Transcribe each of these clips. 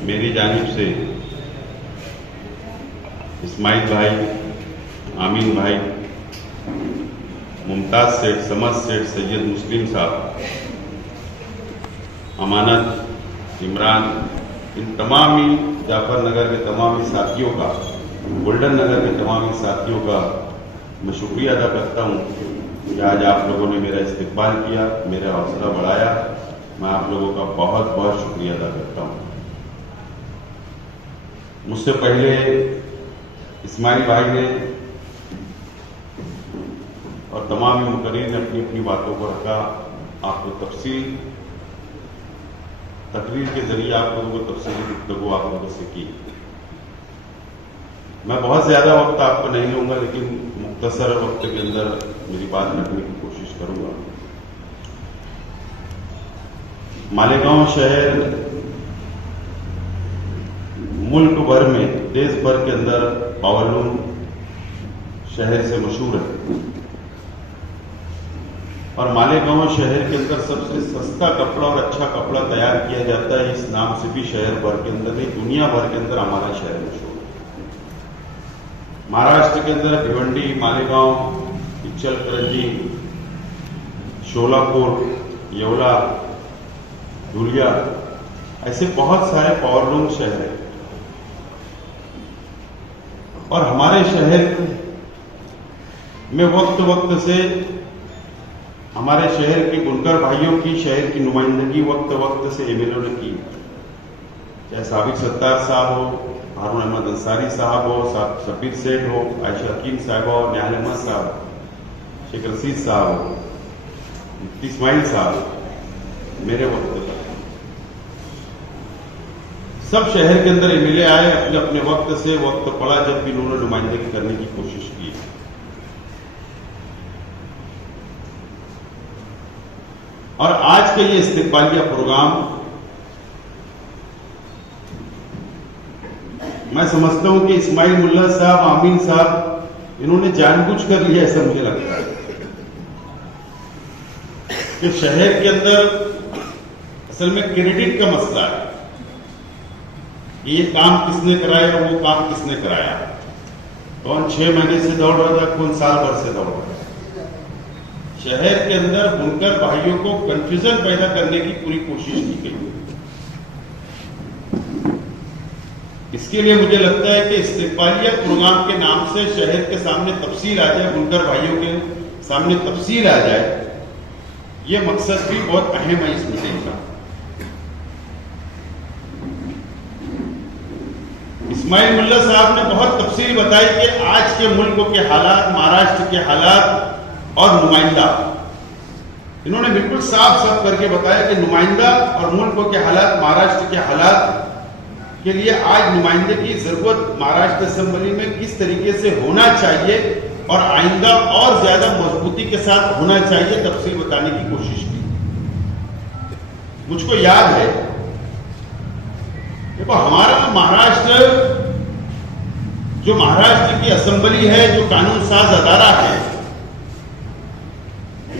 मेरी जानिब से इस्माइल भाई, आमीन भाई, मुमताज़ सेठ, समद सेठ, सैयद मुस्लिम साहब, अमानत, इमरान, इन तमामी जाफर नगर के तमामी साथियों का, गोल्डन नगर के तमामी साथियों का मैं शुक्रिया अदा करता हूँ कि आज आप लोगों ने मेरा इस्तकबाल किया, मेरा हौसला बढ़ाया। मैं आप लोगों का बहुत बहुत शुक्रिया अदा करता हूँ। मुझसे पहले इस्माइल भाई ने और तमाम मुकर्रीर ने अपनी अपनी बातों को रखा। आपको तफसील तकरीर के जरिए आप लोगों को तफसीली गुफ्तगू आप लोगों से की। मैं बहुत ज्यादा वक्त आपको नहीं लूंगा, लेकिन मुख्तसर वक्त के अंदर मेरी बात रखने की कोशिश करूंगा। मालेगांव शहर मुल्क भर में, देश भर के अंदर पावरलूम शहर से मशहूर है और मालेगांव शहर के अंदर सबसे सस्ता कपड़ा और अच्छा कपड़ा तैयार किया जाता है। इस नाम से भी शहर भर के अंदर नहीं, दुनिया भर के अंदर हमारा शहर मशहूर है। महाराष्ट्र के अंदर भिवंडी, मालेगांव, इचलकरंजी, शोलापुर, येवला, धुलिया, ऐसे बहुत सारे पावरलूम शहर हैं और हमारे शहर में वक्त वक्त से हमारे शहर के बुनकर भाइयों की, शहर की नुमाइंदगी वक्त वक्त से एमएलओ ने की, चाहे साबिक सत्तार साहब हो, हारून अहमद अंसारी साहब हो, शब्बीर सेठ हो, आयशा हकीम साहब हो, निहाल अहमद साहब, शेख रशीद साहब हो, मुफ्ती इस्माइल साहब, मेरे वक्त तक सब शहर के अंदर एमएलए आए। अपने अपने वक्त से वक्त पड़ा जब भी उन्होंने नुमाइंदगी करने की कोशिश की। और आज का ये इस्तकबालिया प्रोग्राम मैं समझता हूं कि इस्माइल मुल्ला साहब, आमीन साहब, इन्होंने जानबूझ कर लिया, ऐसा मुझे लगता है कि शहर के अंदर असल में क्रेडिट का मसला है। ये काम किसने कराया, वो काम किसने कराया, कौन 6 महीने से दौड़ रहा था, कौन साल भर से दौड़ रहा था। शहर के अंदर बुनकर भाइयों को कंफ्यूजन पैदा करने की पूरी कोशिश की गई। इसके लिए मुझे लगता है कि इस्तकबालिया प्रोग्राम के नाम से शहर के सामने तफसील आ जाए, बुनकर भाइयों के सामने तफसील आ जाए, ये मकसद भी बहुत अहम है इस मीटिंग का। इस्माइल मुल्ला साहब ने बहुत तफसील बताई कि आज के मुल्क के हालात, महाराष्ट्र के हालात और नुमाइंदा, इन्होंने बिल्कुल साफ साफ करके बताया कि नुमाइंदा और मुल्क के हालात, महाराष्ट्र के हालात के लिए आज नुमाइंदे की जरूरत महाराष्ट्र असेंबली में किस तरीके से होना चाहिए और आइंदा और ज्यादा मजबूती के साथ होना चाहिए, तफसील बताने की कोशिश की। मुझको याद है, देखो हमारा महाराष्ट्र, जो महाराष्ट्र की असेंबली है, जो कानून साज अदारा है,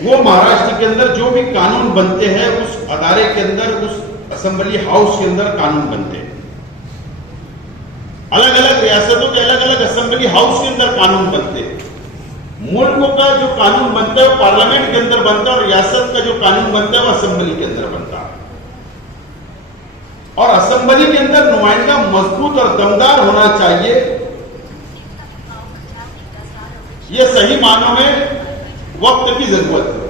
वो महाराष्ट्र के अंदर जो भी कानून बनते हैं उस अदारे के अंदर, उस असेंबली हाउस के अंदर कानून बनते हैं। अलग अलग रियासतों के अलग अलग असेंबली हाउस के अंदर कानून बनते हैं। मुल्क का जो कानून बनता है वो पार्लियामेंट के अंदर बनता है और रियासत का जो कानून बनता है वो असेंबली के अंदर बनता है। और असेंबली के अंदर नुमाइंदा मजबूत और दमदार होना चाहिए, यह सही मानों में वक्त की जरूरत है।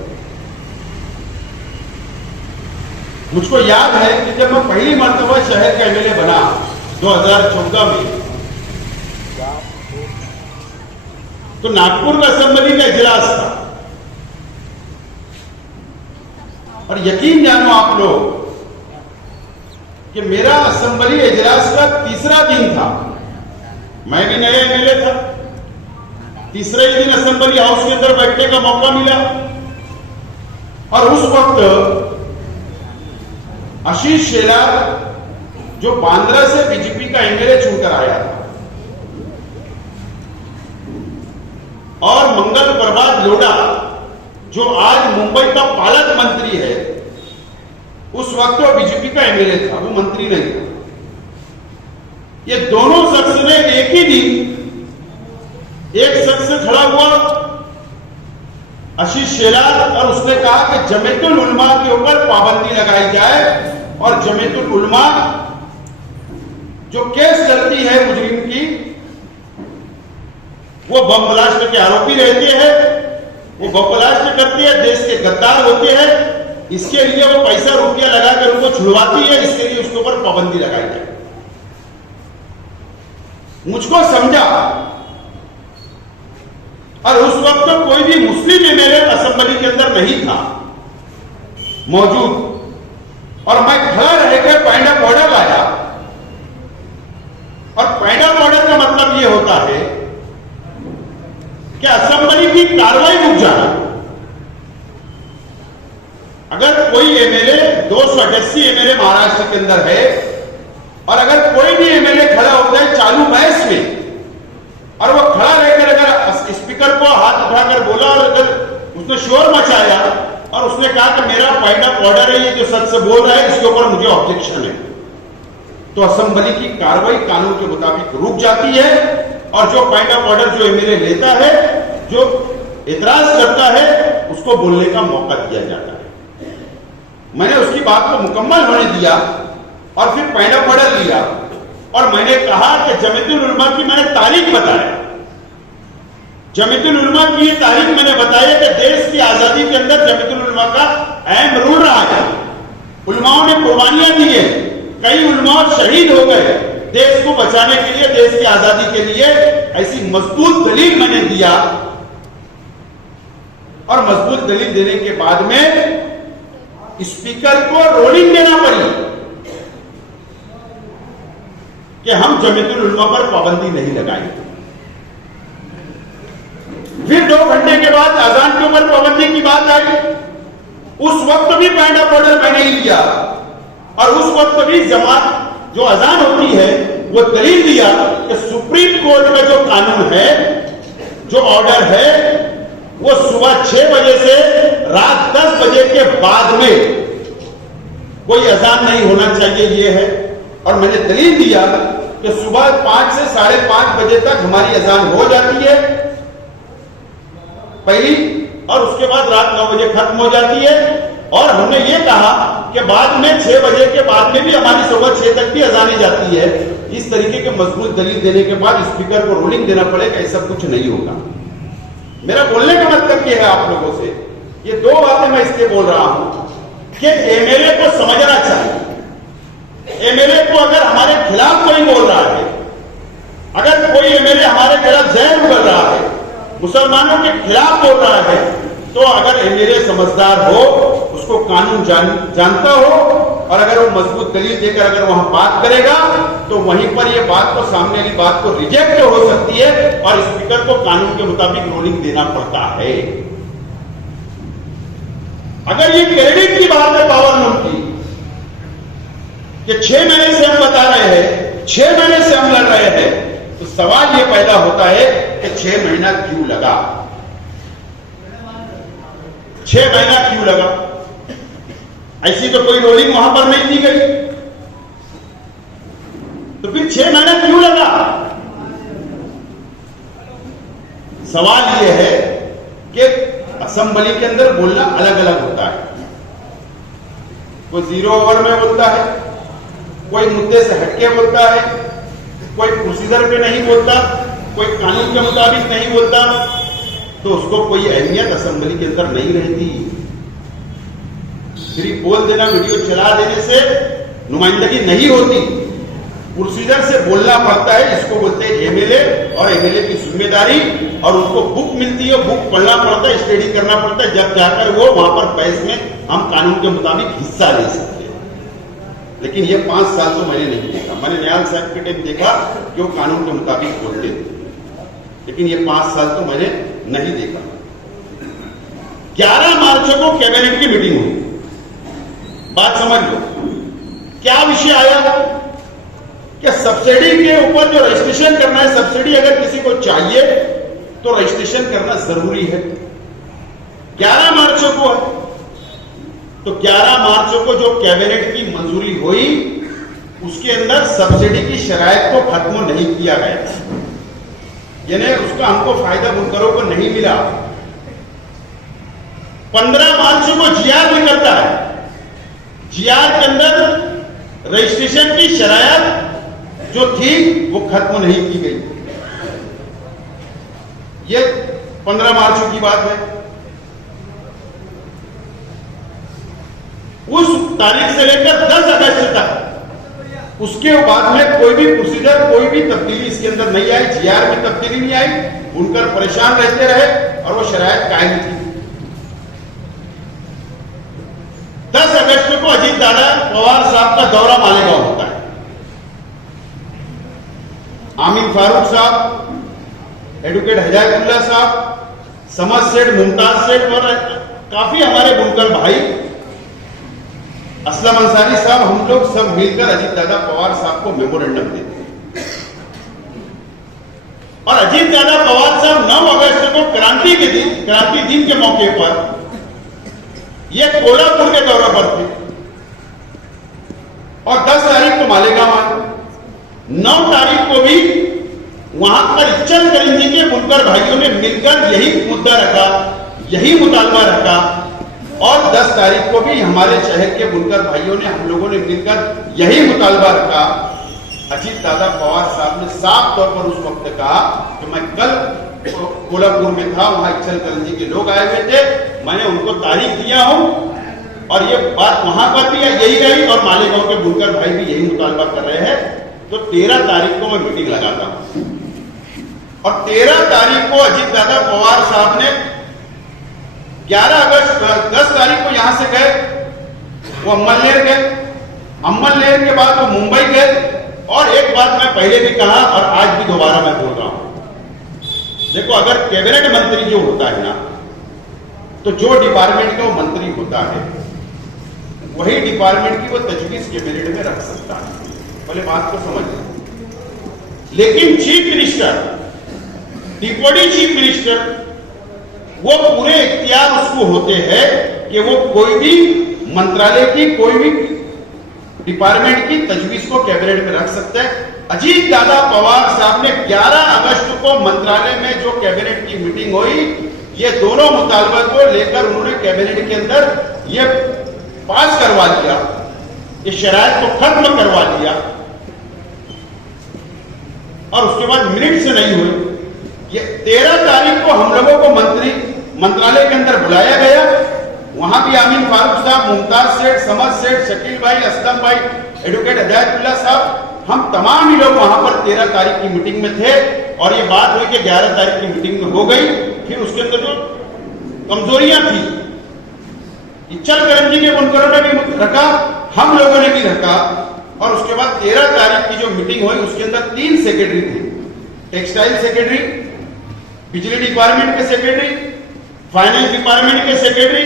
मुझको याद है कि जब मैं पहली मर्तबा शहर का एमएलए बना 2014 में, तो नागपुर का असेंबली का इजलास था और यकीन जानो आप लोग कि मेरा असेंबली इजलास का तीसरा दिन था। मैं भी नया एमएलए था। तीसरे ही दिन असेंबली हाउस के अंदर बैठने का मौका मिला और उस वक्त आशीष शेलार, जो बांद्रा से बीजेपी का एमएलए चुनकर आया था, और मंगल प्रभात लोढ़ा, जो आज मुंबई का पालक मंत्री है, उस वक्त वो बीजेपी का एमएलए था, वो मंत्री नहीं था। ये दोनों शख्स ने एक ही दिन एक शख्स खड़ा हुआ आशीष शेलार और उसने कहा कि जमीयतुल उलमा के ऊपर पाबंदी लगाई जाए और जमीयतुल उलमा जो केस करती है मुजरिम की, वो बम ब्लास्ट के आरोपी रहते हैं, वो बम ब्लास्ट करती है, देश के गद्दार होते हैं, इसके लिए वो पैसा रुपया लगाकर उनको छुड़वाती है, इसके लिए उसके ऊपर पाबंदी लगाई जाए। मुझको समझा और उस वक्त तो कोई भी मुस्लिम एमएलए असेंबली के अंदर नहीं था मौजूद, और मैं खड़ा रहकर पॉइंट ऑफ ऑर्डर लाया। और पॉइंट ऑफ ऑर्डर का मतलब यह होता है कि असेंबली की कार्रवाई रुक जाना। अगर कोई एमएलए 288 एमएलए महाराष्ट्र के अंदर है और अगर कोई भी एमएलए खड़ा होता है चालू बहस में और वो खड़ा रहकर अगर स्पीकर को हाथ उठाकर बोला और अगर उसने शोर मचाया और उसने कहा कि मेरा पॉइंट ऑफ ऑर्डर है, ये जो सच से बोल रहा है इसके ऊपर मुझे ऑब्जेक्शन है, तो असेंबली की कार्रवाई कानून के मुताबिक रुक जाती है और जो पॉइंट ऑफ ऑर्डर जो एमएलए लेता है, जो इतराज करता है, उसको बोलने का मौका दिया जाता है। मैंने उसकी बात को मुकम्मल होने दिया और फिर पॉइंट ऑफ ऑर्डर लिया और मैंने कहा कि जमीयतुल उलमा की मैंने तारीख बताया। जमीयतुल उलमा की ये तारीख मैंने बताया कि देश की आजादी के अंदर जमीयतुल उलमा का अहम रोल रहा है। उलमाओं ने कुर्बानियां दी है, कई उलमा शहीद हो गए देश को बचाने के लिए, देश की आजादी के लिए। ऐसी मजबूत दलील मैंने दिया और मजबूत दलील देने के बाद में स्पीकर को रोलिंग देना पड़ी कि हम जमीयतुल उलमा पर पाबंदी नहीं लगाएंगे। फिर 2 घंटे के बाद अजान के ऊपर पाबंदी की बात आई। उस वक्त भी पॉइंट ऑफ ऑर्डर मैंने ही लिया और उस वक्त भी जमात जो अजान होती है वो दलील दिया कि सुप्रीम कोर्ट का जो कानून है, जो ऑर्डर है, वो सुबह 6 बजे से रात 10 बजे के बाद में कोई अजान नहीं होना चाहिए, ये है। और मैंने दलील दिया कि सुबह 5 से 5:30 बजे तक हमारी अजान हो जाती है पहली, और उसके बाद रात 9 बजे खत्म हो जाती है। और हमने ये कहा कि बाद में 6 बजे के बाद में भी हमारी सुबह 6 तक भी अजानी जाती है। इस तरीके के मजबूत दलील देने के बाद स्पीकर को रूलिंग देना पड़ेगा, ऐसा कुछ नहीं होगा। मेरा बोलने का मतलब ये है आप लोगों से, ये 2 बातें मैं इसलिए बोल रहा हूं कि एमएलए को समझना चाहिए। एमएलए को अगर हमारे खिलाफ कोई बोल रहा है, अगर कोई एमएलए हमारे खिलाफ जहर उगल रहा है, मुसलमानों के खिलाफ बोल रहा है, तो अगर एमएलए समझदार हो, उसको कानून जानता हो और अगर वो मजबूत दलील देकर अगर वहां बात करेगा तो वहीं पर ये बात को, सामने वाली बात को रिजेक्ट हो सकती है और स्पीकर को कानून के मुताबिक रूलिंग देना पड़ता है। अगर ये क्रेडिट की बात है पावरलूम की कि 6 महीने से हम बता रहे हैं, 6 महीने से हम लड़ रहे हैं, तो सवाल ये पैदा होता है कि 6 महीना क्यों लगा? 6 महीना क्यों लगा? ऐसी तो कोई रोलिंग वहां पर नहीं दी गई, तो फिर 6 महीना क्यों लगा? सवाल यह है कि असेंबली के अंदर बोलना अलग अलग होता है। कोई 0 ओवर में बोलता है, कोई मुद्दे से हटके बोलता है, कोई प्रोसीजर पे नहीं बोलता, कोई कानून के मुताबिक नहीं बोलता, तो उसको कोई अहमियत असेंबली के अंदर नहीं रहती। सिर्फ बोल देना, वीडियो चला देने से नुमाइंदगी नहीं होती, प्रोसीजर से बोलना पड़ता है। इसको बोलते हैं एमएलए और एमएलए की जिम्मेदारी, और उनको बुक मिलती है, बुक पढ़ना पड़ता है, स्टडी करना पड़ता है, जब जाकर वो वहां पर बहस में हम कानून के मुताबिक हिस्सा ले सकते हैं। लेकिन ये 5 साल तो मैंने नहीं देखा। मैंने न्याल साहब के टाइम देखा कि वो कानून के मुताबिक बोलते थे, लेकिन ये 5 साल तो मैंने नहीं देखा। 11 मार्च को कैबिनेट की मीटिंग हुई, बात समझ लो क्या विषय आया कि सब्सिडी के ऊपर जो रजिस्ट्रेशन करना है, सब्सिडी अगर किसी को चाहिए तो रजिस्ट्रेशन करना जरूरी है। 11 मार्च को है, तो 11 मार्च को जो कैबिनेट की मंजूरी हुई उसके अंदर सब्सिडी की शराइत को खत्म नहीं किया गया, यानी उसका हमको फायदा बुनकरों को नहीं मिला। 15 मार्च को जीआर निकलता है, जीआर के अंदर रजिस्ट्रेशन की शराइत जो थी वो खत्म नहीं की गई। ये 15 मार्च की बात है। उस तारीख से लेकर 10 अगस्त तक उसके बाद में कोई भी प्रोसीजर, कोई भी तब्दीली इसके अंदर नहीं आई, जीआर में तब्दीली नहीं आई, बुनकर परेशान रहते रहे और वो शराइत कायम थी। 10 अगस्त को अजीत दादा पवार साहब का दौरा मालेगांव होता है। आमीन फारूक साहब, एडवोकेट हिदायतुल्लाह साहब, समद सेठ, मुमताज सेठ और काफी हमारे बुनकर भाई, असलम अंसारी साहब, हम लोग सब मिलकर अजीत दादा पवार साहब को मेमोरेंडम देते हैं। और अजीत दादा पवार साहब 9 अगस्त को क्रांति दिन के मौके पर ये कोल्हापुर के दौरे पर थे और 10 तारीख को मालेगांव आए। 9 तारीख को भी वहां पर इचलकरंजी के बुनकर भाइयों ने मिलकर यही मुद्दा रखा, यही मुतालबा रखा और 10 तारीख को भी हमारे शहर के बुनकर भाइयों ने, हम लोगों ने मिलकर यही मुतालबा रखा। अजीत दादा पवार साहब ने साफ तौर पर उस वक्त कहा कि मैं कल कोल्हापुर में था, वहां इचलकरंजी के लोग आए हुए थे, मैंने उनको तारीख दिया हूं और ये बात वहां पर भी यही रही और मालेगांव के बुनकर भाई भी यही मुतालबा कर रहे हैं। तो 13 तारीख को मैं मीटिंग लगाता हूं और 13 तारीख को अजीत दादा पवार साहब ने 10 तारीख को यहां से गए, वो अम्मलनेर गए, अम्मलनेर के बाद वो मुंबई गए। और एक बात मैं पहले भी कहा और आज भी दोबारा मैं बोल रहा हूं, देखो अगर कैबिनेट मंत्री जो होता है ना, तो जो डिपार्टमेंट का वो मंत्री होता है वही डिपार्टमेंट की वो तजवीज कैबिनेट में रख सकता है, पहले बात को समझ लें। लेकिन chief minister, deputy chief minister, वो पूरे इख्तियार उसको होते हैं कि वो कोई भी मंत्रालय की, कोई भी डिपार्टमेंट की तजवीज को कैबिनेट में रख सकता है। अजीत दादा पवार साहब ने 11 अगस्त को मंत्रालय में जो कैबिनेट की मीटिंग हुई, ये दोनों मुतालबा को लेकर उन्होंने कैबिनेट के अंदर ये पास करवा दिया, ये शराइत को खत्म करवा दिया और उसके बाद मिनट से नहीं हुए। ये 13 तारीख को हम लोगों को मंत्रालय के अंदर बुलाया गया, वहां भी आमीन फारूक साहब, मुमताज सेठ, समद सेठ, शकील भाई, असलम भाई, एडवोकेट हिदायतुल्लाह साहब, हम तमाम ही लोग वहां पर 13 तारीख की मीटिंग में थे और ये बात हुई कि 11 तारीख की मीटिंग में हो गई। फिर उसके अंदर जो कमजोरियां थी, इचलकरंजी के बुनकरों ने भी रखा, हम लोगों ने भी रखा और उसके बाद 13 तारीख की जो मीटिंग हुई उसके अंदर 3 सेक्रेटरी थे, टेक्सटाइल सेक्रेटरी, बिजली डिपार्टमेंट के सेक्रेटरी, फाइनेंस डिपार्टमेंट के सेक्रेटरी,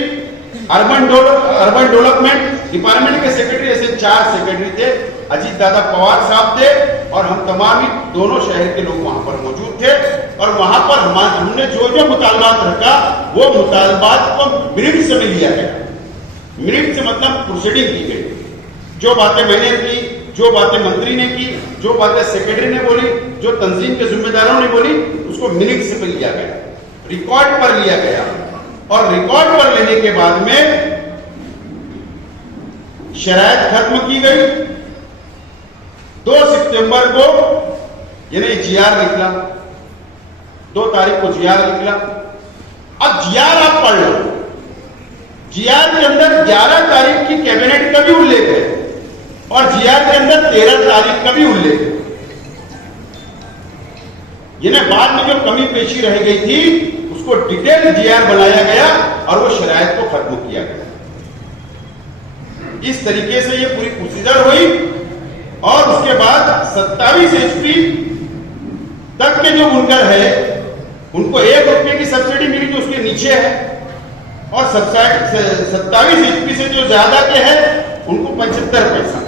अर्बन डेवलपमेंट डिपार्टमेंट के सेक्रेटरी, ऐसे 4 सेक्रेटरी थे। अजीत दादा पवार साहब थे और हम तमाम ही दोनों शहर के लोग वहां पर मौजूद थे और वहां पर हमने जो जो मुतालबात रखा वो मुतालबात को मिनट से में लिया गया। मिनट से मतलब प्रोसीडिंग की गई, जो बातें मैंने की, जो बातें मंत्री ने की, जो बातें सेक्रेटरी ने बोली, जो तंजीम के जिम्मेदारों ने बोली, उसको मिनट से लिया गया, रिकॉर्ड पर लिया गया और रिकॉर्ड पर लेने के बाद में शराइत खत्म की गई। 2 सितंबर को यानी जीआर निकला, 2 तारीख को जीआर निकला। अब जीआर आप पढ़ लो, जीआर के अंदर 11 तारीख की कैबिनेट का भी उल्लेख है और जीआर के अंदर 13 तारीख का भी उल्लेख है। यानी बाद में जो कमी पेशी रह गई थी उसको डिटेल जीआर बनाया गया और वो शराइत को खत्म किया गया। इस तरीके से ये पूरी प्रोसीजर हुई और उसके बाद 27 HP तक के जो बुनकर है उनको 1 रुपये की सब्सिडी मिली जो उसके नीचे है और 27 HP से जो ज्यादा के है उनको 75 पैसा।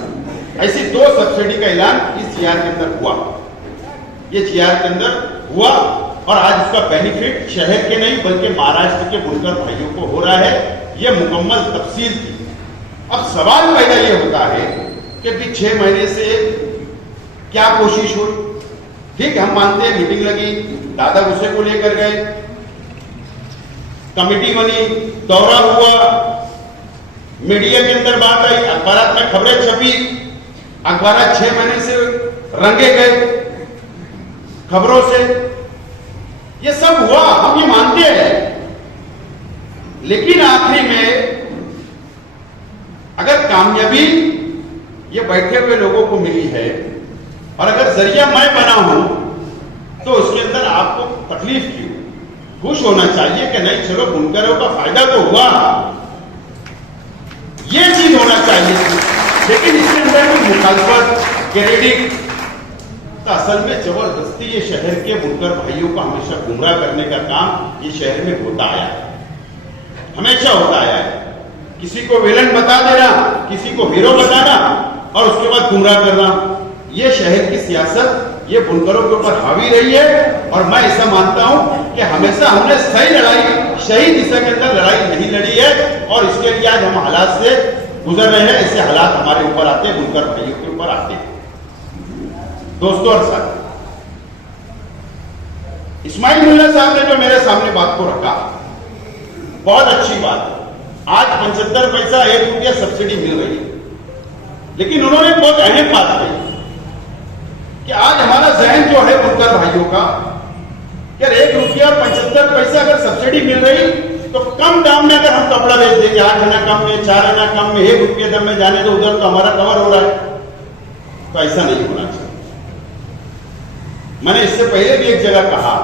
ऐसी 2 सब्सिडी का ऐलान इस जीआर के अंदर हुआ, ये जीआर के अंदर हुआ और आज उसका बेनिफिट शहर के नहीं बल्कि महाराष्ट्र के बुनकर भाइयों को हो रहा है। ये मुकम्मल तफसील थी। अब सवाल पैदा ये होता है कि भी 6 महीने से क्या कोशिश हुई। ठीक, हम मानते हैं मीटिंग लगी, दादा गुस्से को लेकर गए, कमेटी बनी, दौरा हुआ, मीडिया के अंदर बात आई, अखबार में खबरें छपी, अखबार 6 महीने से रंगे गए खबरों से, ये सब हुआ, हम ये मानते हैं। लेकिन आखिरी में अगर कामयाबी ये बैठे हुए लोगों को मिली है और अगर जरिया मैं बना हूं तो उसके अंदर आपको तकलीफ क्यों? खुश होना चाहिए कि नहीं, चलो बुनकरों का फायदा तो हुआ, ये चीज होना चाहिए। लेकिन इसके अंदर कोई मुखालफत, क्रेडिट, तो असल में जबरदस्ती ये शहर के बुनकर भाइयों को हमेशा गुमराह करने का काम ये शहर में होता आया है, हमेशा होता आया है। किसी को विलन बता देना, किसी को हीरो बताना और उसके बाद गुमराह करना, ये शहर की सियासत ये बुनकरों के ऊपर हावी रही है। और मैं ऐसा मानता हूं कि हमेशा हमने सही लड़ाई, सही दिशा के अंदर लड़ाई नहीं लड़ी है और इसके लिए आज हम हालात से गुजर रहे हैं। ऐसे हालात हमारे ऊपर आते हैं, बुनकर भाइयों के ऊपर आते हैं। दोस्तों और साथ, इस्माइल मुल्ला साहब ने जो मेरे सामने बात को रखा, बहुत अच्छी बात है। आज 75 पैसा 1 रुपया सब्सिडी मिल रही है, लेकिन उन्होंने बहुत अहम बात कही कि आज हमारा जहन जो है बुनकर भाइयों का, यार 1 रुपया 75 पैसा अगर सब्सिडी मिल रही तो कम दाम में अगर हम कपड़ा बेच देंगे, 8 आना कम में, 4 आना कम में, 1 रुपये दाम में जाने तो उधर तो हमारा कवर हो रहा है। तो ऐसा नहीं होना चाहिए। मैंने इससे पहले भी एक जगह कहा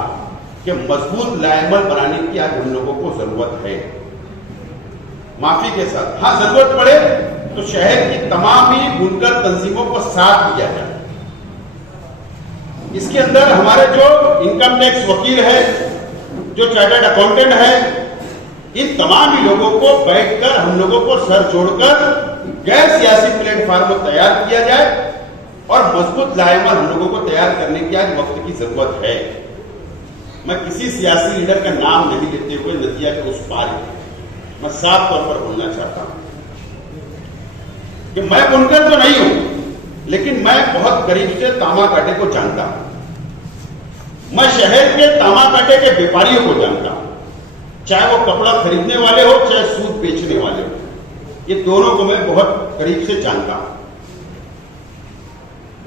कि मजबूत लाएमल बनाने की आज हम लोगों को जरूरत है। माफी के साथ, हाँ जरूरत पड़े तो शहर की तमाम ही बुनकर तंजीमों को साथ दिया जाए। इसके अंदर हमारे जो इनकम टैक्स वकील है, जो चार्टर्ड अकाउंटेंट है, इन तमाम ही लोगों को बैठकर हम लोगों को सर जोड़कर गैर सियासी प्लेटफॉर्म तैयार किया जाए और मजबूत लाएमल हम लोगों को तैयार करने की आज वक्त की जरूरत है। मैं किसी सियासी लीडर का नाम नहीं लेते हुए नदिया के उस पार मैं साफ तौर पर बोलना चाहता हूं कि मैं बुनकर तो नहीं हूं, लेकिन मैं बहुत करीब से तामा कांटे को जानता हूं। मैं शहर के तामा कांटे के व्यापारियों को जानता हूं, चाहे वो कपड़ा खरीदने वाले हो, चाहे सूद बेचने वाले हो, ये दोनों को मैं बहुत करीब से जानता हूं।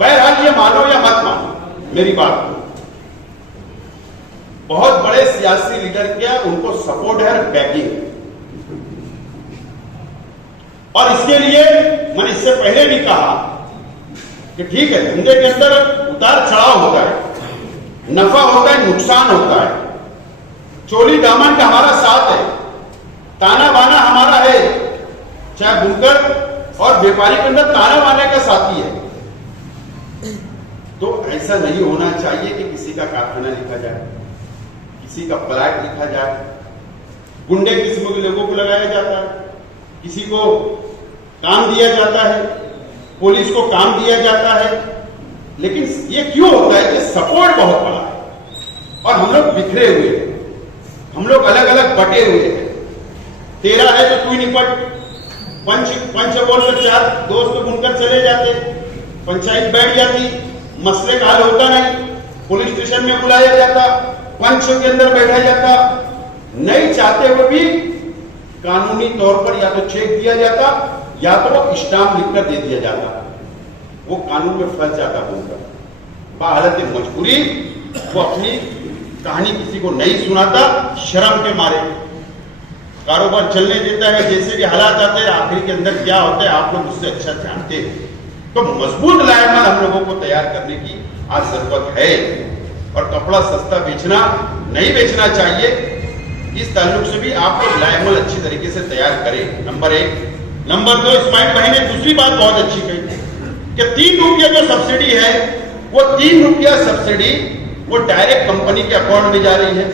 बहरहाल ये मानो या मत मानो मेरी बात को, बहुत बड़े सियासी लीडर क्या उनको सपोर्ट है और बैकिंग है। और इसके लिए मैंने इससे पहले भी कहा कि ठीक है, धंधे के अंदर उतार चढ़ाव होता है, नफा होता है, नुकसान होता है, चोली दामन का हमारा साथ है, ताना बाना हमारा है, चाहे बुनकर और व्यापारी के अंदर ताना बाने का साथी है। तो ऐसा नहीं होना चाहिए कि किसी का कारखाना लिखा जाए, किसी का प्लाट लिखा जाए, गुंडे किस्म के लोगों को लगाया जाता है, किसी को काम दिया जाता है, पुलिस को काम दिया जाता है। लेकिन ये क्यों होता है कि सपोर्ट बहुत बड़ा है और हम लोग बिखरे हुए हैं, हम लोग अलग अलग बटे हुए हैं। तेरा है तो तू ही निपट, पंच बोलकर 4 दोस्त बुनकर चले जाते, पंचायत बैठ जाती, मसले का हल होता नहीं, पुलिस स्टेशन में बुलाया जाता, पंच के अंदर बैठा जाता, नहीं चाहते हुए भी कानूनी तौर पर या तो चेक दिया जाता या तो वो स्टाम्प लिखकर दे दिया जाता, वो कानून में फंस जाता बुनकर। बाहालत मजबूरी वो अपनी कहानी किसी को नहीं सुनाता, शर्म के मारे कारोबार चलने देता है। जैसे भी हालात आते हैं, आखिर के अंदर क्या होता है आप लोग उससे अच्छा जानते हैं। तो मजबूत लाएमल हम लोगों को तैयार करने की आज जरूरत है और कपड़ा सस्ता बेचना नहीं बेचना चाहिए। इस ताल्लुक से भी आप लोग लाएमल अच्छी तरीके से तैयार करें, नंबर 1। नंबर 2, इस्माइल भाई ने दूसरी बात बहुत अच्छी कही कि 3 रुपया जो सब्सिडी है, वो 3 रुपया सब्सिडी वो डायरेक्ट कंपनी के अकाउंट में जा रही है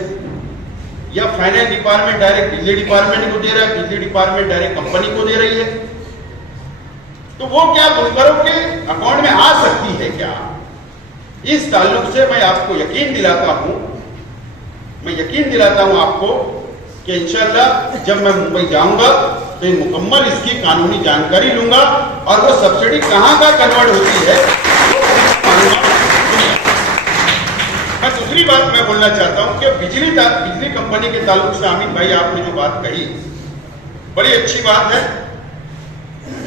या फाइनेंस डिपार्टमेंट डायरेक्ट बिजली डिपार्टमेंट को दे रहा है, बिजली डिपार्टमेंट डायरेक्ट कंपनी को दे रही है। तो वो क्या बुनकरों के अकाउंट में आ सकती है क्या? इस ताल्लुक से मैं आपको यकीन दिलाता हूं आपको कि इंशाल्लाह जब मैं मुंबई जाऊंगा तो मुकम्मल इसकी कानूनी जानकारी लूंगा और वो सब्सिडी कहां का कन्वर्ट होती है मैं दूसरी बात मैं बोलना चाहता हूं कि बिजली कंपनी के ताल्लुक से अमित भाई आपने जो बात कही बड़ी अच्छी बात है।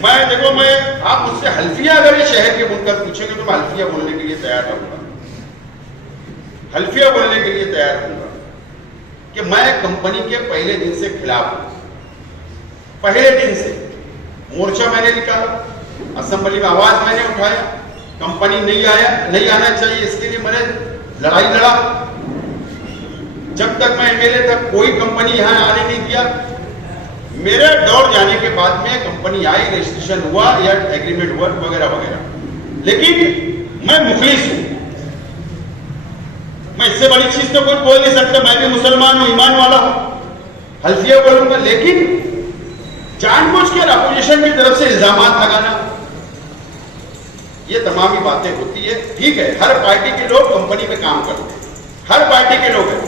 मैं आप मुझसे हल्फिया अगर ये शहर के बुनकर पूछेंगे तो मैं हल्फिया बोलने के लिए तैयार रहूंगा, हल्फिया बोलने के लिए तैयार रहूंगा कि मैं कंपनी के पहले दिन से खिलाफ हूं। पहले दिन से मोर्चा मैंने निकाला, असेंबली में आवाज मैंने उठाया, कंपनी नहीं आना चाहिए इसके लिए मैंने लड़ाई लड़ा। जब तक मैं एमएलए था कोई कंपनी यहां आने नहीं दिया। मेरे दौर जाने के बाद में कंपनी आई, रजिस्ट्रेशन हुआ या एग्रीमेंट हुआ वगैरह वगैरह, लेकिन मैं मुखलिस हूं। मैं इससे बड़ी चीज तो कोई बोल नहीं सकता। मैं भी मुसलमान हूं, ईमान वाला हूं, हल्फिया बोलूंगा, लेकिन जानबूझकर अपोजिशन की तरफ से इल्जामात लगाना, ये तमामी बातें होती है। ठीक है, हर पार्टी के लोग कंपनी में काम करते हैं, हर पार्टी के लोग हैं।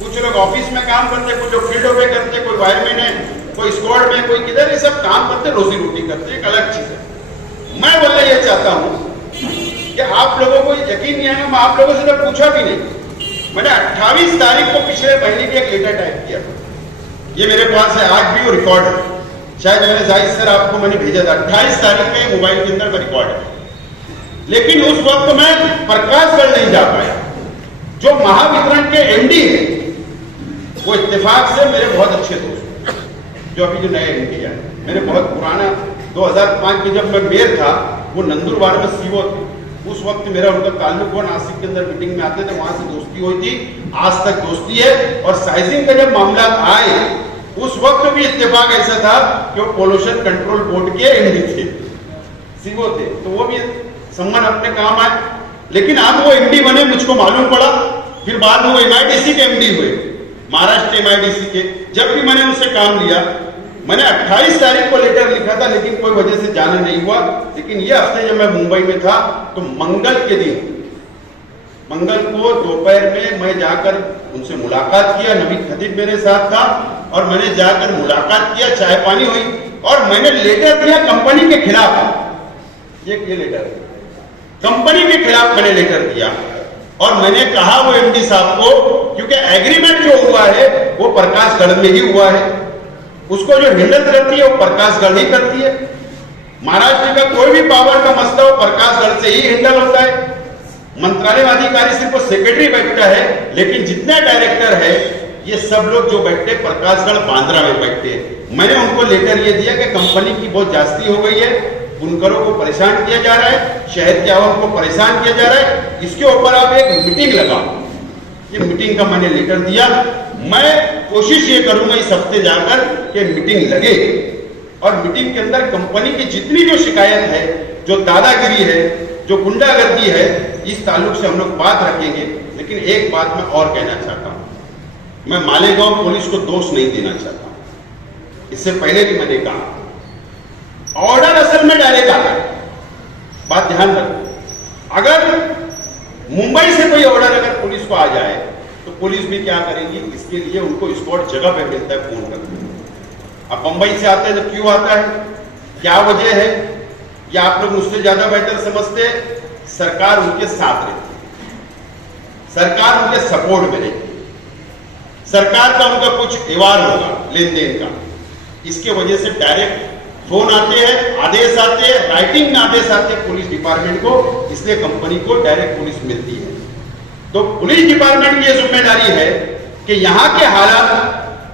कुछ लोग ऑफिस में काम करते हैं, कुछ लोग फील्डों में करते हैं, कोई वायरमैन है, कोई स्क्वाड में, कोई किधर, ये सब काम करते, रोजी रोटी करते, एक अलग चीज है। मैं बोलना यह चाहता हूं कि आप लोगों को यकीन नहीं आएगा, मैं आप लोगों से तो पूछा भी नहीं। मैंने 28 तारीख को पिछले महीने की एक लेटर टाइप किया, ये मेरे पास है, आज भी वो रिकॉर्ड है। शायद मैंने जाहिर सर आपको मैंने भेजा था 28 तारीख में, मोबाइल के अंदर में रिकॉर्ड है। लेकिन उस वक्त मैं प्रकाशगढ़ नहीं जा पाया। जो महावितरण के एमडी है वो इत्तेफाक से मेरे बहुत अच्छे दोस्त, जो अभी जो नए एमडी है, मेरे बहुत पुराना 2005 के जब मैं मेयर था, वो नंदुरबार में सीओ थे। उस वक्त मेरा उनका ताल्लुक हुआ, नासिक के अंदर मीटिंग में आते थे, वहां से दोस्ती हुई थी, आज तक दोस्ती है। और साइजिंग का जब मामला आए उस वक्त भी इत्तेफाक ऐसा था कि वो पोल्यूशन कंट्रोल बोर्ड के एमडी थे, सीओ थे, तो वो भी सम्मान अपने काम आए। लेकिन अब वो एमडी बने, मुझको मालूम पड़ा, फिर बाद में वो एमआईडीसी के एमडी हुए, महाराष्ट्र एमआईडीसी के। जब भी मैंने उनसे काम लिया, मैंने 28 तारीख को लेटर लिखा था, लेकिन कोई वजह से जाना नहीं हुआ। लेकिन ये हफ्ते जब मैं मुंबई में था तो मंगल के दिन, मंगल को दोपहर में मैं जाकर उनसे मुलाकात किया, नवीद खतीब मेरे साथ था, और मैंने जाकर मुलाकात किया, चाय पानी हुई, और मैंने लेटर दिया कंपनी के खिलाफ। ये लेटर कंपनी के खिलाफ मैंने लेटर दिया, और मैंने कहा वो एमडी साहब को, क्योंकि एग्रीमेंट जो हुआ है वो प्रकाशगढ़ में ही हुआ है, उसको जो हैंडल करती है वो प्रकाशगढ़ ही करती है। महाराष्ट्र का कोई भी पावर का मसला हो प्रकाशगढ़ से ही हैंडल होता है। मंत्रालय में अधिकारी सिर्फ सेक्रेटरी बैठता है, लेकिन जितने डायरेक्टर है ये सब लोग जो बैठते प्रकाशगढ़ बांद्रा में बैठते हैं। मैंने उनको लेटर ये दिया कि कंपनी की बहुत जास्ती हो गई है, बुनकरों को परेशान किया जा रहा है, शहर के आवाम को परेशान किया जा रहा है, इसके ऊपर आप एक मीटिंग लगाओ। ये मीटिंग का मैंने लेटर दिया। मैं कोशिश ये करूंगा इस हफ्ते जाकर कि मीटिंग लगे, और मीटिंग के अंदर कंपनी की जितनी जो शिकायत है, जो दादागिरी है, जो गुंडागर्दी है, इस ताल्लुक से हम लोग बात रखेंगे। लेकिन एक बात मैं और कहना चाहता हूं, मैं मालेगांव पुलिस को दोष नहीं देना चाहता हूं। इससे पहले भी मैंने कहा ऑर्डर असल में डायरेक्ट आता है, बात ध्यान रखो। अगर मुंबई से कोई ऑर्डर अगर पुलिस को आ जाए तो पुलिस भी क्या करेगी, इसके लिए उनको स्पॉट जगह पे मिलता है, फोन करते हैं। अब बंबई से आते हैं तो क्यों आता है, क्या वजह है, या आप लोग मुझसे ज्यादा बेहतर समझते हैं। सरकार उनके साथ रहती है, सरकार उनके सपोर्ट में रहती है, सरकार का उनका कुछ व्यवहार होगा लेन देन का, इसके वजह से डायरेक्ट फोन आते हैं, आदेश आते हैं, राइटिंग में आदेश आते हैं पुलिस डिपार्टमेंट को, इसलिए कंपनी को डायरेक्ट पुलिस मिलती है। तो पुलिस डिपार्टमेंट की यह जिम्मेदारी है कि यहां के हालात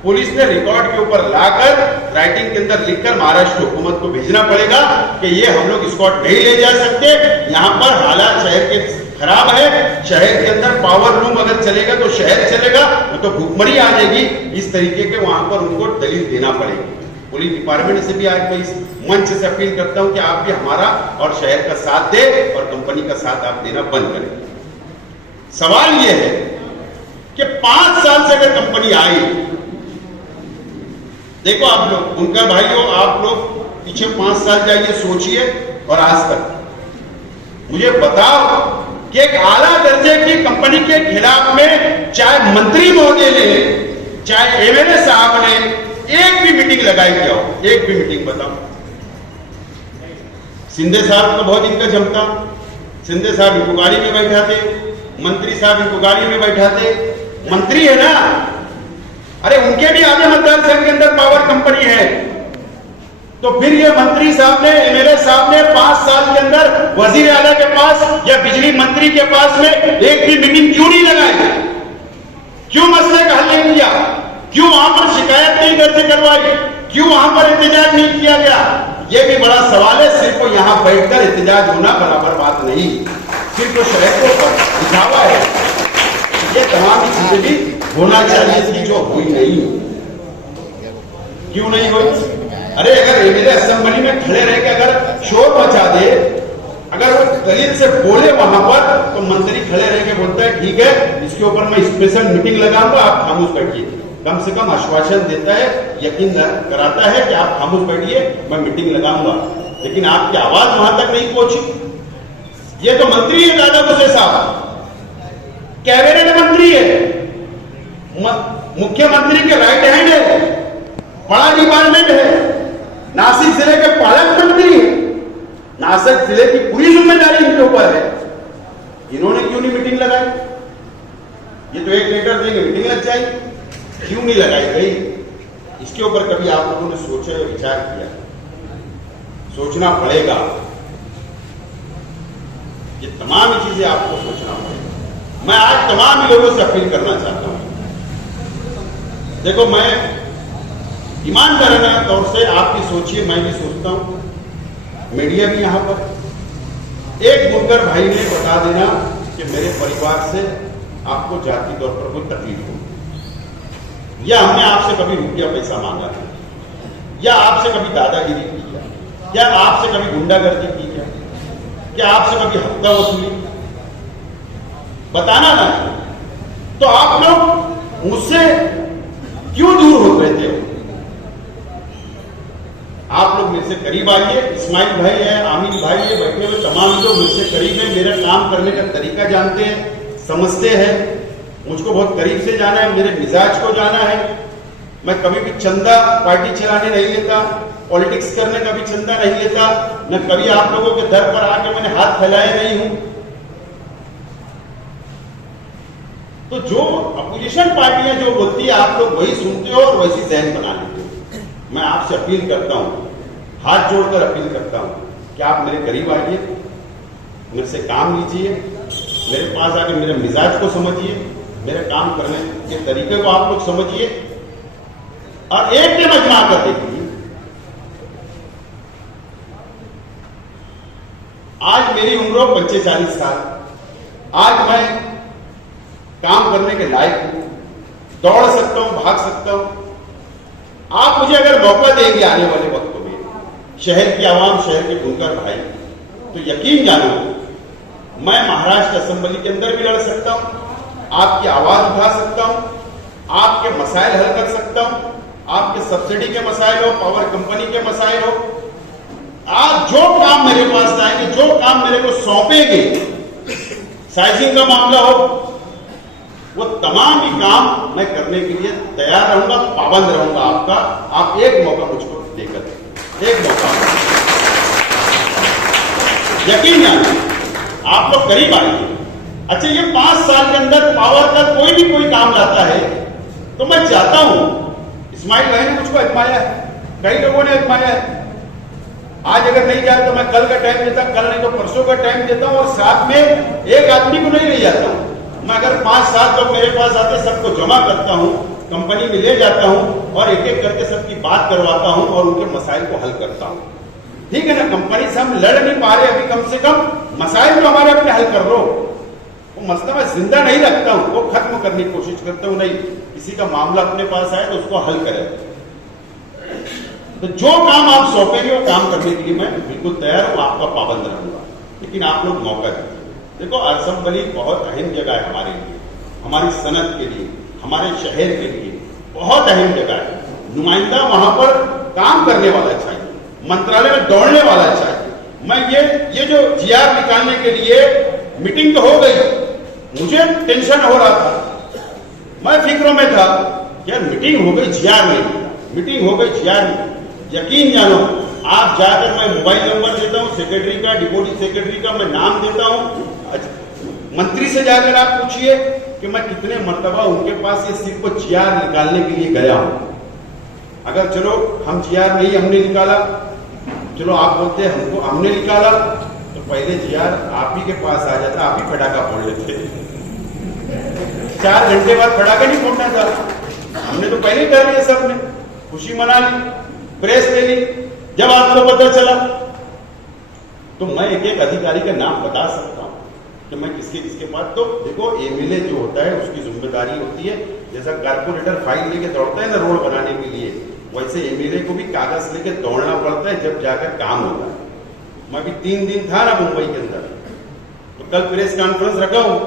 पुलिस ने रिकॉर्ड के ऊपर लाकर राइटिंग के अंदर लिखकर महाराष्ट्र हुकूमत को भेजना पड़ेगा कि ये हम लोग स्कॉट नहीं ले जा सकते, यहां पर हालात शहर के खराब है, शहर के अंदर पावर लूम अगर चलेगा तो शहर चलेगा, वो तो भूखमरी आ जाएगी। इस तरीके के वहां पर उनको दलील देना पड़ेगी। पुलिस डिपार्टमेंट से भी आज मैं इस मंच से अपील करता हूं कि आप भी हमारा और शहर का साथ दें और कंपनी का साथ आप देना बंद करें। सवाल यह है कि 5 साल से अगर कंपनी आई, देखो आप लोग उनका भाइयों, आप लोग पीछे 5 साल जाइए, सोचिए, और आज तक मुझे बताओ कि एक आला दर्जे की कंपनी के खिलाफ में चाहे मंत्री महोदय ने, चाहे एमएलए साहब ने एक भी मीटिंग लगाई क्या हो, एक भी मीटिंग बताओ। शिंदे साहब तो बहुत इनका जमता, शिंदे साहब इनको गाड़ी में बैठाते, मंत्री साहब इनको गाड़ी में बैठाते, मंत्री है ना, अरे उनके भी आधे मतदार संघ के अंदर पावर कंपनी है, तो फिर ये मंत्री साहब ने, एमएलए साहब ने 5 साल के अंदर वजीर आला के पास या बिजली मंत्री के पास में एक भी मीटिंग क्यों नहीं लगाई? क्यों मसले का हल नहीं किया? क्यों वहां पर शिकायत नहीं दर्ज करवाई? क्यों वहां पर एहतजाज नहीं किया गया? यह भी बड़ा सवाल है। सिर्फ यहां बैठकर एहतजाज होना बराबर बात नहीं, सिर्फ शहरों पर दिखावा है। ये तमाम चीजें भी होना चाहिए थी, जो हुई नहीं। क्यों नहीं हुई? अरे अगर एमएलए असेंबली में खड़े रह के अगर शोर मचा दे, अगर वो दलित से बोले वहां पर, तो मंत्री खड़े रह के बोलता है ठीक है, इसके ऊपर मैं स्पेशल मीटिंग लगाऊंगा, आप खामोश बैठिए। कम से कम आश्वासन देता है, यकीन कराता है कि आप खामोश बैठिए, मैं मीटिंग लगाऊंगा। लेकिन आपकी आवाज वहां तक नहीं पहुंची। ये तो मंत्री है दादा भुसे साहब, कैबिनेट मंत्री है, मुख्यमंत्री के राइट हैंड है, बड़ा डिपार्टमेंट है, नासिक जिले के पालक मंत्री है, नासिक जिले की पूरी जिम्मेदारी इनके ऊपर है। इन्होंने क्यों नहीं मीटिंग लगाई? ये तो एक लेटर देंगे मीटिंग लग जाएगी, क्यों नहीं लगाई गई? इसके ऊपर कभी आप लोगों ने सोचा या विचार किया? सोचना पड़ेगा, ये तमाम चीजें आपको सोचना पड़ेगा। मैं आज तमाम लोगों से अपील करना चाहता हूं, देखो मैं ईमानदाराना तौर से आपकी सोचिए, मैं भी सोचता हूं, मीडिया भी यहां पर एक बुनकर भाई ने बता देना कि मेरे परिवार से आपको जाति तौर पर कोई तकलीफ हो, या हमने आपसे कभी रुपया पैसा मांगा है, या आपसे कभी दादागिरी की है, या आपसे कभी गुंडागर्दी की है, क्या आपसे कभी हफ्ता वसूली, बताना ना। तो आप लोग मुझसे क्यों दूर हो रहे थे? आप लोग मेरे से करीब आइए। इस्माइल भाई है, आमिन भाई है, बैठे हुए तमाम लोग मेरे से करीब है, मेरा काम करने का तरीका जानते हैं, समझते हैं, मुझको बहुत करीब से जाना है, मेरे मिजाज को जाना है। मैं कभी भी चंदा पार्टी चलाने नहीं लेता, पॉलिटिक्स करने का भी चंदा नहीं लेता, मैं कभी आप लोगों के दर पर आके मैंने हाथ फैलाए नहीं हूं। तो जो अपोजिशन पार्टियां जो बोलती है आप लोग वही सुनते हो और वैसी जहन बना लेते हो। मैं आपसे अपील करता हूं, हाथ जोड़कर अपील करता हूं कि आप मेरे करीब आइए, मेरे से काम लीजिए, मेरे पास आके मेरे मिजाज को समझिए, मेरे काम करने के तरीके को आप लोग समझिए, और एक दिन अजमा कर देखिए। आज मेरी उम्र 45 साल, आज मैं काम करने के लायक हूं, दौड़ सकता हूं, भाग सकता हूं। आप मुझे अगर मौका देंगे आने वाले वक्तों में, शहर की आवाम, शहर के बुनकर भाई, तो यकीन जानो मैं महाराष्ट्र असेंबली के अंदर भी लड़ सकता हूं, आपकी आवाज उठा सकता हूं, आपके मसाइल हल कर सकता हूं, आपके सब्सिडी के मसाइल हो, पावर कंपनी के मसाइल हो, आप जो काम मेरे पास आएंगे, जो काम मेरे को सौंपेंगे, साइजिंग का मामला हो, वो तमाम ही काम मैं करने के लिए तैयार रहूंगा, पाबंद रहूंगा आपका। आप एक मौका मुझको देकर, एक मौका, यकीन जानिए आप लोग करीब आएंगे। अच्छा, ये 5 साल के अंदर पावर का कोई भी कोई काम लाता है तो मैं चाहता हूं, इस्माइल भाई ने मुझको आजमाया है, कई लोगों ने आजमाया है, आज अगर नहीं जाए तो मैं कल का टाइम देता, कल नहीं तो परसों का टाइम देता हूं, और साथ में एक आदमी को नहीं ले जाता हूं। मैं अगर 5-7 लोग मेरे पास आते, सबको जमा करता हूं, कंपनी में ले जाता हूं और एक एक करके सबकी बात करवाता हूं और उनके मसाइल को हल करता हूं। ठीक है ना, कंपनी से हम लड़ नहीं पा रहे अभी, कम से कम मसाइल तो हमारे अपने हल कर लो। वो मसला मैं जिंदा नहीं रखता हूं, वो खत्म करने की कोशिश करता हूं। नहीं, किसी का मामला अपने पास आए तो उसको हल करें। तो जो काम आप सौंपेंगे वो काम करने के लिए मैं बिल्कुल तैयार हूं, आपका पाबंद रहूंगा, लेकिन आप लोग मौका दीजिए। देखो, असेंबली बहुत अहम जगह है हमारे लिए, हमारी सनत के लिए, हमारे शहर के लिए बहुत अहम जगह है। नुमाइंदा वहां पर काम करने वाला चाहिए, मंत्रालय में दौड़ने वाला चाहिए। मैं ये जो जीआर निकालने के लिए मीटिंग तो हो गई, मुझे टेंशन हो रहा था, मैं फिक्रों में था, यार मीटिंग हो गई, जीआर नहीं, मीटिंग हो गई जीआर में, यकीन जानो आप जाकर मैं मोबाइल नंबर देता हूं सेक्रेटरी का, डिप्टी सेक्रेटरी का मैं नाम देता हूं, मंत्री से जाकर आप पूछिए कि मैं कितने मर्तबा उनके पास ये सिर्फ जीआर निकालने के लिए गया हूं। अगर चलो हम जीआर नहीं हमने निकाला, चलो आप बोलते हैं हमको हमने निकाला, तो पहले जीआर आप ही के पास आ जाता, आप ही पटाखा फोड़ लेते। 4 घंटे बाद पटाखा नहीं फोड़ना था, हमने तो पहले कर लिया, सबने खुशी मना ली, प्रेस ले ली। जब आपको पता चला तो मैं एक एक अधिकारी का नाम बता सकता हूं कि मैं किसके पास। तो देखो एमएलए जो होता है उसकी जिम्मेदारी होती है, जैसा कारपोरेटर फाइल लेके दौड़ता है ना रोड बनाने के लिए, वैसे एमएलए को भी कागज लेके दौड़ना पड़ता है जब जाकर काम होता है। मैं भी 3 दिन था ना मुंबई के अंदर, तो कल प्रेस कॉन्फ्रेंस रखा हूं।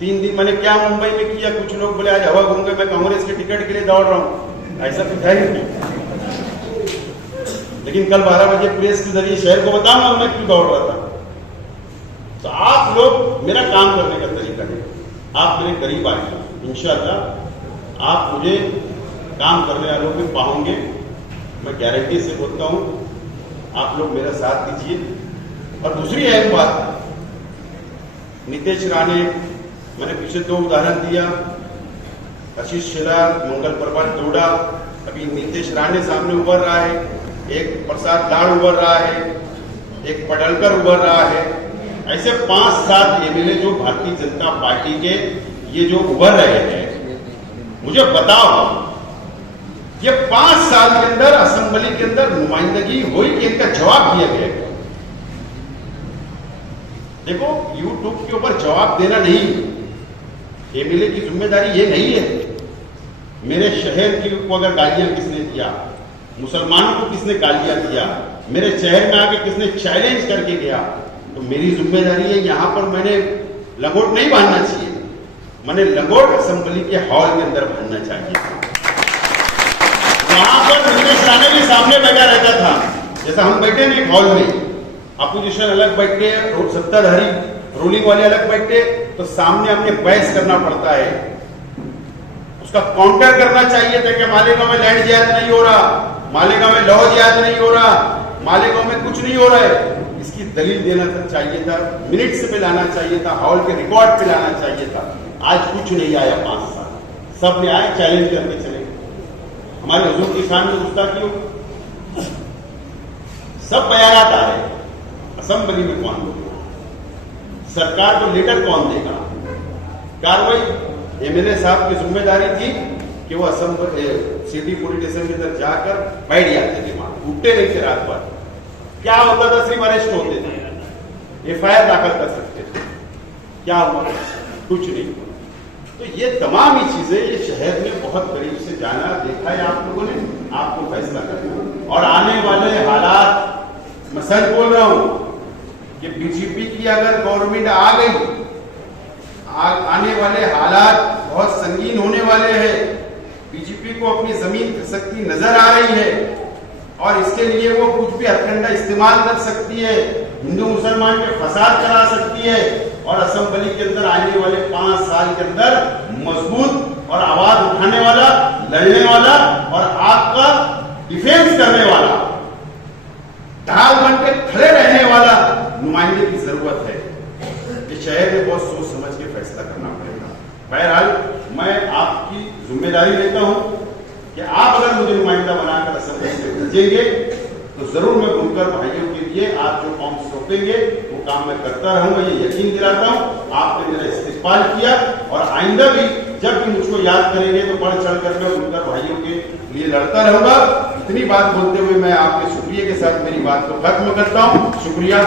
3 दिन मैंने क्या मुंबई में किया, कुछ लोग बोले आज हवा घूम गए, मैं कांग्रेस के टिकट के लिए दौड़ रहा हूं, ऐसा कुछ है नहीं। लेकिन कल 12 बजे प्रेस के जरिए शहर को बताऊंगा मैं क्यों दौड़ रहा था। तो आप लोग मेरा काम करने का तरीका है, आप मेरे करीब आएगा, इंशाअल्लाह आप मुझे काम करने वालों में पाओगे, मैं गारंटी से बोलता हूं, आप लोग मेरा साथ दीजिए। और दूसरी एक बात, नीतीश राणे, मैंने पीछे 2 उदाहरण दिया, आशीष शेलार, मंगल प्रभात तोड़ा, अभी नीतीश राणे सामने उभर रहा है, एक प्रसाद लाड़ उभर रहा है, एक पडलकर उभर रहा है। ऐसे 5-7 एमएलए जो भारतीय जनता पार्टी के ये जो उभर रहे हैं, मुझे बताओ ये 5 साल के अंदर असेंबली के अंदर नुमाइंदगी हुई कि इनका जवाब दिया गया? देखो यूट्यूब के ऊपर जवाब देना नहीं, एमएलए की जिम्मेदारी ये नहीं है। मेरे शहर की को अगर गालियां किसने दिया, मुसलमानों को किसने गालियां दिया, मेरे शहर में आके किसने चैलेंज करके गया, तो मेरी जिम्मेदारी है यहां पर मैंने लंगोट नहीं बांधना चाहिए, मैंने लंगोट असेंबली के हॉल के अंदर बांधना चाहिए। वहां पर नीतीश राणे भी सामने बैठा रहता था, जैसा हम बैठे ना एक हॉल में, अपोजिशन अलग बैठे, सत्ताधारी रूलिंग वाले अलग बैठे, तो सामने हमने बहस करना पड़ता है, उसका काउंटर करना चाहिए था कि मालेगांव में लैंड जिहाद नहीं हो रहा, मालेगांव में लॉ जिहाद नहीं हो रहा, मालेगांव में कुछ नहीं हो रहा है, इसकी दलील देना चाहिए था, मिनट्स पे लाना चाहिए था, हॉल के रिकॉर्ड पे लाना चाहिए था। आज कुछ नहीं आया, 5 साल सब ने आए चैलेंज करके चले, हमारे हुजूर की शान में गुस्ताखी हो, सब बयानात आ रहे, असेंबली में कौन बोलेगा, सरकार को लेटर कौन देगा? कार्रवाई एमएलए साहब की जिम्मेदारी थी कि वो असेंबली सिटी पुलिस स्टेशन के अंदर जाकर बैठ जाते थे, वहां उठते नहीं थे रात भर। क्या होता था? सिर्फ अरेस्ट होते थे, एफआईआर दाखिल कर सकते थे, क्या हुआ? कुछ नहीं। तो ये तमाम ही चीजें ये शहर में बहुत करीब से जाना देखा है आप लोगों ने, आपको फैसला करना। और आने वाले हालात मैं सच बोल रहा हूं कि बीजेपी की अगर गवर्नमेंट आ गई, आने वाले हालात बहुत संगीन होने वाले हैं। बीजेपी को अपनी जमीन खिसकती नजर आ रही है और इसके लिए वो कुछ भी हथकंडा इस्तेमाल कर सकती है, हिंदू मुसलमान के फसाद करा सकती है और असेंबली के अंदर आने वाले 5 साल के अंदर मजबूत और आवाज उठाने वाला, लड़ने वाला और आपका डिफेंस करने वाला, ढाल बन के खड़े रहने वाला नुमाइंदे की जरूरत है। इस शहर में बहुत सोच समझ के फैसला करना पड़ेगा। बहरहाल मैं आपकी जिम्मेदारी लेता हूं कि आप अगर मुझे नुमाइंदा बनाकर असेंबली में भेजेंगे तो जरूर मैं बुनकर भाइयों के लिए आप जो काम सौंपेंगे वो काम मैं करता रहूंगा, ये यकीन दिलाता हूं। आपने मेरा इस्तेमाल किया और आइंदा भी जब भी मुझको याद करेंगे तो बढ़ चढ़ कर मैं बुनकर भाइयों के लिए लड़ता रहूंगा। इतनी बात बोलते हुए मैं आपके शुक्रिया के साथ मेरी बात को खत्म करता हूं। शुक्रिया।